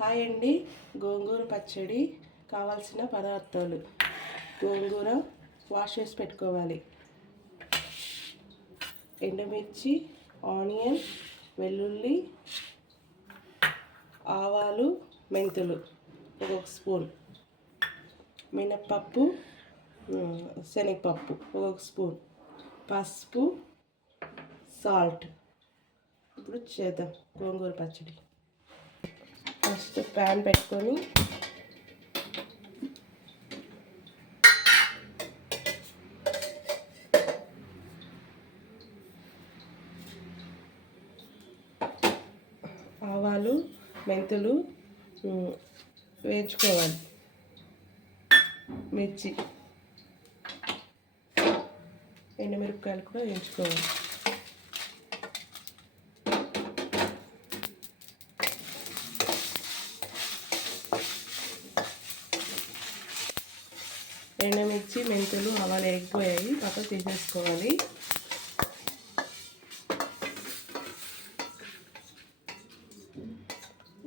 Hi అండి. గోంగూర పచ్చడి కావాల్సిన పదార్థాలు: గోంగూర వాష్ చేసి పెట్టుకోవాలి, ఎండుమిర్చి, ఆనియన్, వెల్లుల్లి, ఆవాలు, మెంతులు ఒక స్పూన్, మినప్పప్పు, శనగపప్పు ఒక స్పూన్, పసుపు, సాల్ట్. ఇప్పుడు చేద్దాం గోంగూర పచ్చడి. ఫస్ట్ ప్యాన్ పెట్టుకొని ఆవాలు, మెంతులు వేయించుకోవాలి, మిర్చి, ఎండుమిరపకాయలు కూడా వేయించుకోవాలి. ఎండుమిర్చి, మెంతులు, ఆవాలు వేగిపోయాయి, పక్కకు తీసేసుకోవాలి.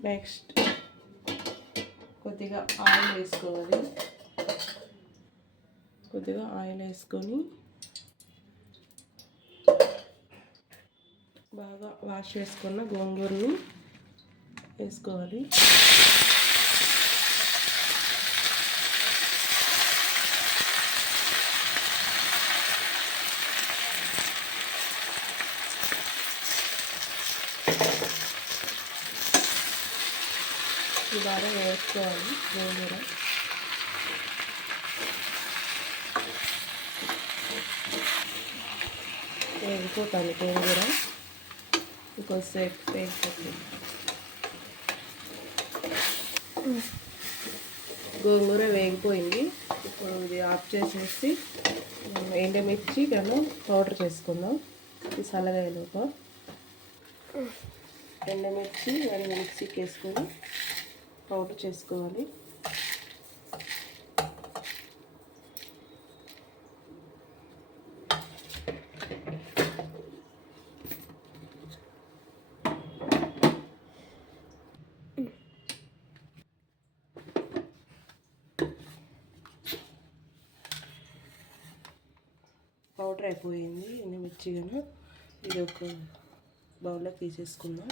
నెక్స్ట్ కొద్దిగా ఆయిల్ వేసుకోవాలి. కొద్దిగా ఆయిల్ వేసుకొని బాగా వాష్ చేసుకున్న గోంగూరని వేసుకోవాలి. బాగా వేసుకోవాలి గోంగూర. వేగిపోతుంది గోంగూర, ఇంకొంచెంసేపు వేగిపోతుంది. గోంగూర వేగిపోయింది. ఇప్పుడు ఇది ఆఫ్ చేసేసి ఎండుమిర్చి మనం పౌడర్ చేసుకుందాం. ఇది చల్లగాయలోపు ఎండుమిర్చి మనం మిక్సీకి వేసుకొని పౌడర్ చేసుకోవాలి. పౌడర్ అయిపోయింది ఎండుమిర్చి కన్నా. ఇది ఒక బౌల్లో తీసేసుకుందాం.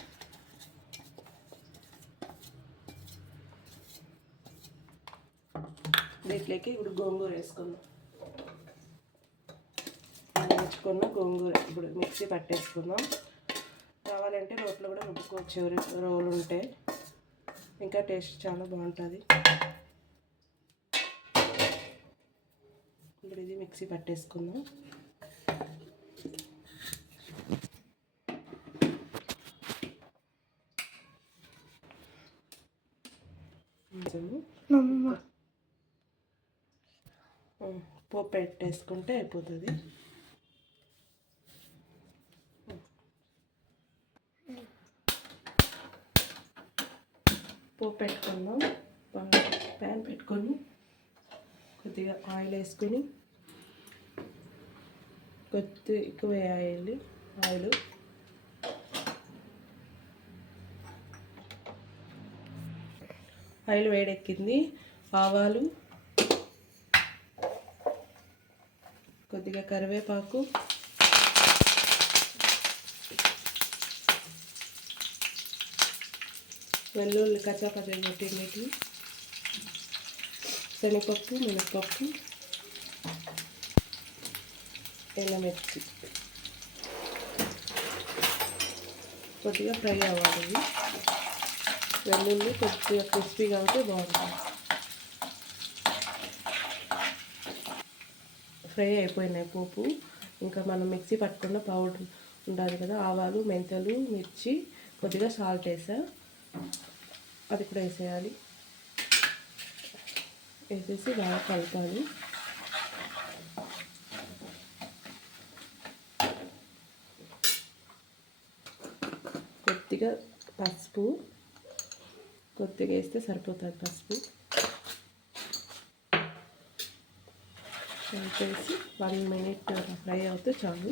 దీంట్లోకి ఇప్పుడు గోంగూర వేసుకుందాం. వేసుకున్న గోంగూర ఇప్పుడు మిక్సీ పట్టేసుకుందాం. కావాలంటే రోట్లో కూడా రుబ్బుకోవచ్చు, రోలు ఉంటే ఇంకా టేస్ట్ చాలా బాగుంటుంది. ఇప్పుడు ఇది మిక్సీ పట్టేసుకుందాం. పోపు పెట్టేసుకుంటే అయిపోతుంది. పోపు పెట్టుకుందాం. ప్యాన్ పెట్టుకొని కొద్దిగా ఆయిల్ వేసుకొని, కొద్దిగా ఎక్కువ వేయాలి ఆయిల్. ఆయిల్ వేడెక్కింది. ఆవాలు, కొద్దిగా కరివేపాకు, వెల్లుల్లి కచ్చాపచ్చడి కొట్టింది, శనగపప్పు, మినప్పప్పు, ఎండుమిర్చి కొద్దిగా ఫ్రై అవ్వాలి. వెల్లుల్లి కొద్దిగా క్రిస్పీగా ఉంటే బాగుంటుంది. ఫ్రై అయిపోయినాయి పోపు. ఇంకా మనం మిక్సీ పట్టుకున్న పౌడర్ ఉండాలి కదా, ఆవాలు, మెంతులు, మిర్చి, కొద్దిగా సాల్ట్ వేసా, అది కూడా వేసేయాలి. వేసేసి బాగా కలపాలి. కొద్దిగా పసుపు, కొద్దిగా వేస్తే సరిపోతుంది పసుపు. వేసి 1 minute ఫ్రై అవుతే చాలు.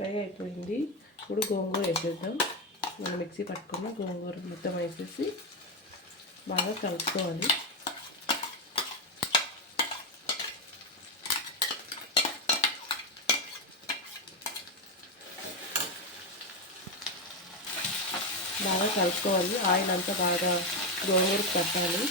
ఫ్రై అయిపోయింది. ఇప్పుడు గోంగూర వేసేద్దాం. మనం మిక్సీ పట్టుకున్న గోంగూర మొత్తం వేసేసి బాగా కలుపుకోవాలి. బాగా కలుపుకోవాలి. ఆయిల్ అంతా బాగా గోంగూరకు పట్టాలి.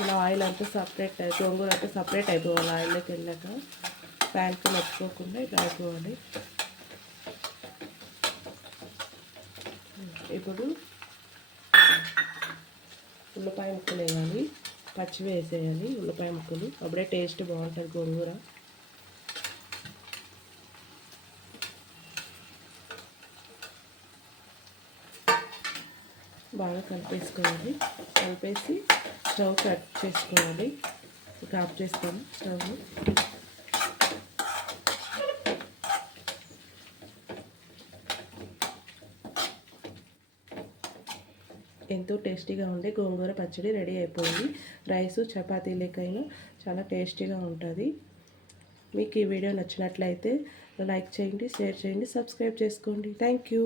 ఇలా ఆయిల్ అంతా సపరేట్ గోంగూర అంతా సపరేట్ అయిపోవాలి. ఆయిల్లోకి వెళ్ళాక ప్యాన్కి మెచ్చుకోకుండా ఇట్లా అయిపోవాలి. ఇప్పుడు ఉల్లిపాయ ముక్కలు వేయాలి. పచ్చివి వేసేయాలి ఉల్లిపాయ ముక్కలు. అప్పుడే టేస్ట్ బాగుంటుంది గోంగూర. బాగా కలిపేసుకోవాలి. కలిపేసి స్టవ్ కట్ చేసుకోవాలి. ఇక ఆఫ్ చేస్తాము స్టవ్. ఎంతో టేస్టీగా ఉండే గోంగూర పచ్చడి రెడీ అయిపోయింది. రైసు చపాతీలకైనా చాలా టేస్టీగా ఉంటుంది. మీకు ఈ వీడియో నచ్చినట్లయితే లైక్ చేయండి, షేర్ చేయండి, సబ్స్క్రైబ్ చేసుకోండి. Thank you.